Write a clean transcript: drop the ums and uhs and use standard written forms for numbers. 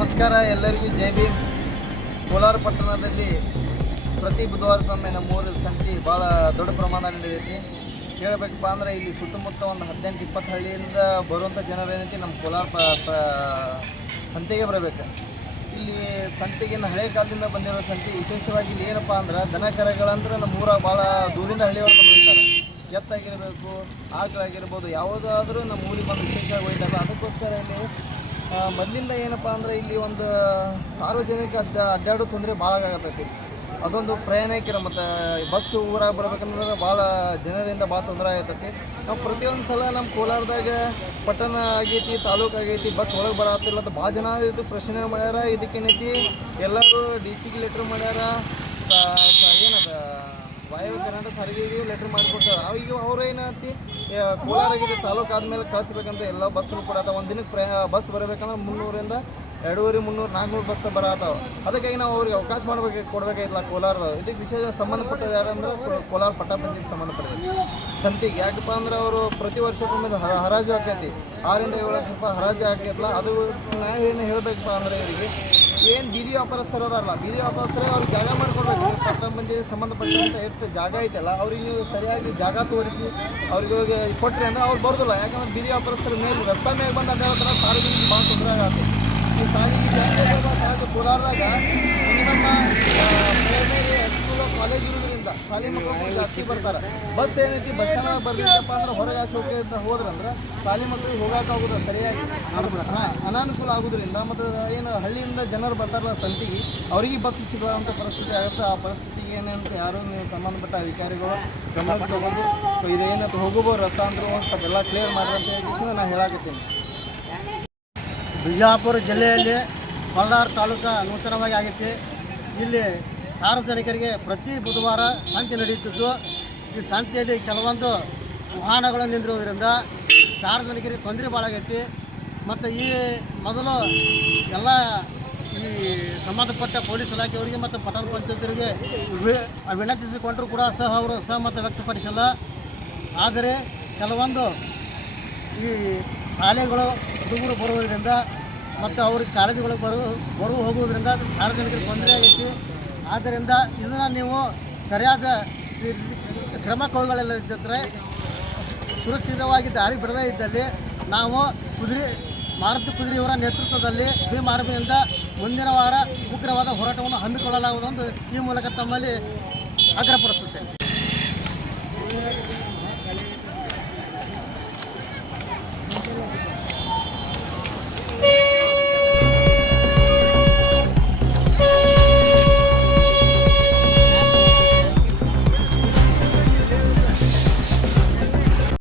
ನಮಸ್ಕಾರ ಎಲ್ಲರಿಗೂ ಜೈ ಭೀಮ್. ಕೋಲಾರ ಪಟ್ಟಣದಲ್ಲಿ ಪ್ರತಿ ಬುಧವಾರಕ್ಕೊಮ್ಮೆ ನಮ್ಮೂರಲ್ಲಿ ಸಂತೆ ಭಾಳ ದೊಡ್ಡ ಪ್ರಮಾಣ ನಡೆದೈತಿ. ಹೇಳಬೇಕಪ್ಪ ಅಂದರೆ ಇಲ್ಲಿ ಸುತ್ತಮುತ್ತ ಒಂದು 18-20 ಹಳ್ಳಿಯಿಂದ ಬರುವಂಥ ಜನರು ಏನೈತಿ ನಮ್ಮ ಕೋಲಾರ ಸಂತೆಗೆ ಬರಬೇಕು. ಇಲ್ಲಿ ಸಂತೆಗೆ ಹಳೆ ಕಾಲದಿಂದ ಬಂದಿರೋ ಸಂತೆ. ವಿಶೇಷವಾಗಿ ಇಲ್ಲಿ ಏನಪ್ಪ ಅಂದ್ರೆ ದನ ಕರುಗಳಂದ್ರೆ ನಮ್ಮ ಊರಾಗ ಭಾಳ ದೂರಿಂದ ಹಳ್ಳಿಯವ್ರು ಬಂದು ಹೋಗ್ತಾರೆ. ಎತ್ತಾಗಿರಬೇಕು, ಆಕಳಾಗಿರ್ಬೋದು, ಯಾವುದಾದ್ರೂ ನಮ್ಮ ಊರಿಗೆ ಬಂದು ವಿಶೇಷವಾಗಿ ಹೋಗ್ತಾರೆ. ಅದಕ್ಕೋಸ್ಕರ ಇಲ್ಲಿ ಮೊದಲಿಂದ ಏನಪ್ಪ ಅಂದರೆ ಇಲ್ಲಿ ಒಂದು ಸಾರ್ವಜನಿಕ ಅಡ್ಡಾಡೋ ತೊಂದರೆ ಭಾಳ ಆಗತೈತಿ. ಅದೊಂದು ಪ್ರಯಾಣಿಕರ ಮತ್ತು ಬಸ್ ಊರಾಗ ಬರ್ಬೇಕಂದ್ರೆ ಭಾಳ ಜನರಿಂದ ಭಾಳ ತೊಂದರೆ ಆಗತೈತಿ. ನಾವು ಪ್ರತಿಯೊಂದು ಸಲ ನಮ್ಮ ಕೋಲಾರದಾಗ ಪಟ್ಟಣ ಆಗೈತಿ, ತಾಲೂಕು ಆಗೈತಿ, ಬಸ್ ಒಳಗೆ ಬರತ್ತಿಲ್ಲ ಅಂತ ಭಾಳ ಜನ ಇದು ಪ್ರಶ್ನೆ ಮಾಡ್ಯಾರ. ಇದಕ್ಕೇನೈತಿ ಎಲ್ಲರೂ DC ಗೆ ಲೆಟ್ರ್ ಮಾಡ್ಯಾರ. ಏನದ ವಾಯವ್ಯ ಕರ್ನಾಟಕ ಸಾರಿಗೆಗೆ ಲೆಟ್ರ್ ಮಾಡಿಕೊಡ್ತಾರೆ. ಈಗ ಅವರು ಏನೈತಿ ಕೋಲಾರಾಗಿದೆ ತಾಲೂಕು ಆದಮೇಲೆ ಕಳಿಸ್ಬೇಕಂತ ಎಲ್ಲ ಬಸ್ಸನ್ನು ಕೂಡ ಒಂದು ದಿನಕ್ಕೆ ಬಸ್ ಬರಬೇಕಂದ್ರೆ 300ರಿಂದ 250-300-400 ಬಸ್ ಬರತ್ತಾವ. ಅದಕ್ಕಾಗಿ ನಾವು ಅವ್ರಿಗೆ ಅವಕಾಶ ಕೊಡಬೇಕಾಗಿಲ್ಲ ಕೋಲಾರದ. ಇದಕ್ಕೆ ವಿಶೇಷ ಸಂಬಂಧಪಟ್ಟರು ಯಾರಂದ್ರೆ ಕೋಲಾರ ಪಟ್ಟಣ ಪಂಚಾಯತ್ಗೆ ಸಂಬಂಧಪಟ್ಟಿದೆ ಸಂತಿಗೆ. ಯಾಕಪ್ಪ ಅಂದ್ರೆ ಅವರು ಪ್ರತಿ ವರ್ಷಕ್ಕೊಮ್ಮೆ ಹರಾಜು ಆಕೈತಿ. 6-7 ಲಕ್ಷ ರೂಪಾಯಿ ಹರಾಜು ಆಕೈತಲ್ಲ. ಅದು ನಾವು ಏನು ಹೇಳಬೇಕಪ್ಪ ಅಂದರೆ ಇವರಿಗೆ ಏನು ಬೀದಿ ವ್ಯಾಪಾರಸ್ಥರು ಅದಾರಲ್ಲ, ಬೀದಿ ವ್ಯಾಪಾರಸ್ಥರೇ ಅವ್ರಿಗೆ ಜಾಗ ಮಾಡಿಕೊಡ್ಬೇಕು. ಪಟ್ಟಣ ಪಂಚಾಯತ್ ಸಂಬಂಧಪಟ್ಟಂಥ ಎಷ್ಟು ಜಾಗ ಐತಲ್ಲ ಅವ್ರಿಗೆ ನೀವು ಸರಿಯಾಗಿ ಜಾಗ ತೋರಿಸಿ ಅವ್ರಿಗೆ ಹೋಗಿ ಕೊಟ್ಟರೆ ಅಂದರೆ ಅವ್ರು ಬರೋದಿಲ್ಲ. ಯಾಕಂದ್ರೆ ಬೀದಿ ವ್ಯಾಪಾರಸ್ಥರ ಮೇಲೆ ರಸ್ತೆ ಮೇಲೆ ಬಂದು ಅಡ್ಡಾಡ್ತಾರೆ. ಸಾರ್ವಜನಿಕ ಭಾಳ ತೊಂದರೆ ಆಗತ್ತೆ. ಈ ಸಹಜ ಕೋಲಾರದಾಗ ಮಿನಿಮಮ್ ಪ್ರೈಮರಿ ಸ್ಕೂಲು ಕಾಲೇಜ್ ಇರೋದ್ರಿಂದ ಶಾಲೆ ಮಕ್ಕಳು ಜಾಸ್ತಿ ಬರ್ತಾರೆ. ಬಸ್ ಏನೈತಿ ಬಸ್ ಸ್ಟ್ಯಾಂಡ್ ಬರ್ಬೇಕಪ್ಪ ಅಂದ್ರೆ ಹೊರಗೆ ಚೌಕಿಯಿಂದ ಹೋದ್ರಂದ್ರೆ ಶಾಲೆ ಮಕ್ಕಳಿಗೆ ಹೋಗೋಕ್ಕಾಗೋದು ಸರಿಯಾಗಿ ಅನಾನುಕೂಲ ಆಗೋದ್ರಿಂದ ಮತ್ತು ಏನು ಹಳ್ಳಿಯಿಂದ ಜನರು ಬರ್ತಾರಲ್ಲ ಸಂತಿಗೆ ಅವರಿಗೆ ಬಸ್ ಸಿಗೋಂಥ ಪರಿಸ್ಥಿತಿ ಆಗುತ್ತೆ. ಆ ಪರಿಸ್ಥಿತಿಗೆ ಏನಂತ ಯಾರು ನೀವು ಸಂಬಂಧಪಟ್ಟ ಅಧಿಕಾರಿಗಳು ಗಮನಕ್ಕೆ ತಗೊಂಡು ಇದೇನಂತ ಹೋಗಬೋ ರಸ್ತೆ ಅಂದ್ರೆ ಒಂದು ಸ್ವಲ್ಪ ಎಲ್ಲ ಕ್ಲಿಯರ್ ಮಾಡ್ರಿ ಅಂತ ಹೇಳಿ ನಾನು ಹೇಳಾಕತ್ತೀನಿ. ಬಿಜಾಪುರ ಜಿಲ್ಲೆಯಲ್ಲಿ ಕೋಲಾರ ತಾಲೂಕು ನೂತನವಾಗಿ ಆಗೈತಿ. ಇಲ್ಲಿ ಸಾರ್ವಜನಿಕರಿಗೆ ಪ್ರತಿ ಬುಧವಾರ ಸಂತೆ ನಡೆಯುತ್ತಿದ್ದು, ಈ ಸಂತೆಯಲ್ಲಿ ಕೆಲವೊಂದು ವಾಹನಗಳು ನಿಂದಿರುವುದರಿಂದ ಸಾರ್ವಜನಿಕರಿಗೆ ತೊಂದರೆ ಭಾಳ ಆಗೈತಿ. ಮತ್ತು ಈ ಮೊದಲು ಎಲ್ಲ ಈ ಸಂಬಂಧಪಟ್ಟ ಪೊಲೀಸ್ ಇಲಾಖೆಯವರಿಗೆ ಮತ್ತು ಪಟ್ಟಣ ಪಂಚಾಯತಿಯವರಿಗೆ ವಿನಂತಿಸಿಕೊಂಡರೂ ಕೂಡ ಅವರು ಸಹಮತ ವ್ಯಕ್ತಪಡಿಸಲ್ಲ. ಆದರೆ ಕೆಲವೊಂದು ಈ ಶಾಲೆಗಳು ಹುಡುಗರು ಬರುವುದರಿಂದ ಮತ್ತು ಅವ್ರಿಗೆ ಕಾಲೇಜುಗಳಿಗೆ ಬರು ಹೋಗುವುದರಿಂದ ಸಾರ್ವಜನಿಕರಿಗೆ ತೊಂದರೆ ಆಗೈತಿ. ಆದ್ದರಿಂದ ಇದನ್ನು ನೀವು ಸರಿಯಾದ ಕ್ರಮ ಕೈಗೊಳ್ಳಲಿದ್ದರೆ ಸುರಕ್ಷಿತವಾಗಿ ದಾರಿ ಬಿಡದೇ ಇದ್ದಲ್ಲಿ ನಾವು ಮಾರುತಿ ಕುದುರೆಯವರ ನೇತೃತ್ವದಲ್ಲಿ ಭೀಮ್ ಆರ್ಮಿಯಿಂದ ಮುಂದಿನ ವಾರ ಉಗ್ರವಾದ ಹೋರಾಟವನ್ನು ಹಮ್ಮಿಕೊಳ್ಳಲಾಗುವುದು ಎಂದು ಈ ಮೂಲಕ ತಮ್ಮಲ್ಲಿ ಆಗ್ರಹಪಡಿಸುತ್ತೆ.